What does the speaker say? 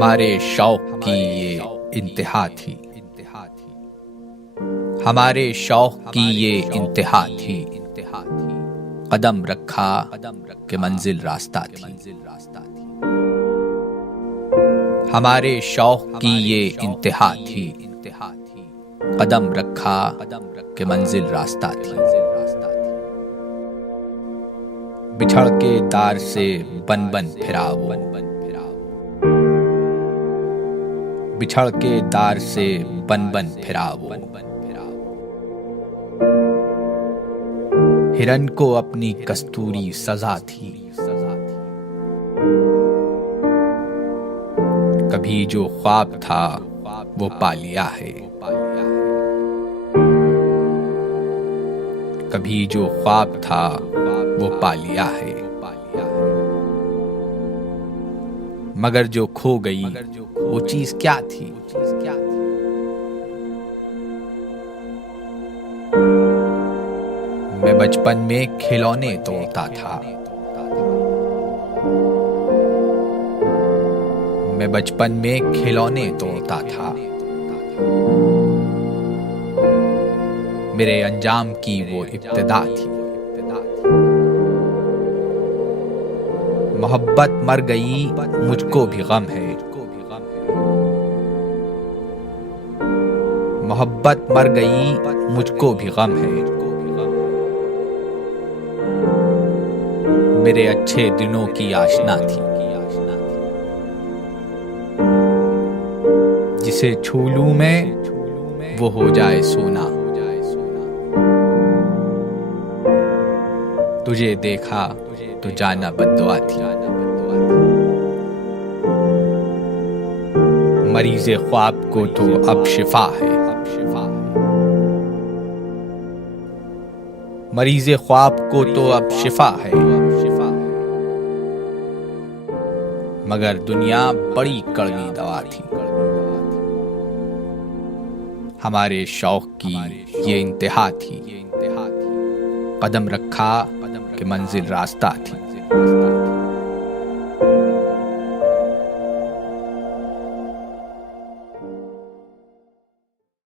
हमारे शौक की ये इंतहा थी, हमारे शौक की ये इंतहा थी। कदम रखा कि मंजिल रास्ता थी, हमारे शौक की ये इंतहा थी। कदम रखा कि मंजिल रास्ता थी। बिछड़ के दार से बन बन फिरा वो, बिछड़ के दार से बन बन फिरा वो। हिरन को अपनी कस्तूरी सजा थी, कभी जो ख्वाब था वो पा लिया है, कभी जो ख्वाब था वो पा लिया है। मगर जो खो गई वो चीज क्या थी? मैं बचपन में खिलौने तोड़ता था, मैं बचपन में खिलौने तोड़ता था। मेरे अंजाम की वो इब्तिदा थी। मोहब्बत मर गई मुझको भी गम है, मोहब्बत मर गई मुझको भी गम है। मेरे अच्छे दिनों की आशना थी, जिसे छू लूं मैं वो हो जाए सोना। तुझे देखा तो जाना बद्दुआ थी। मरीज़े ख्वाब को तो अब शिफा है, मरीज़े ख्वाब को तो अब शिफा है। मगर दुनिया बड़ी कड़वी दवा थी। हमारे शौक की ये इंतहा थी। कदम रखा कि मंजिल रास्ता थी।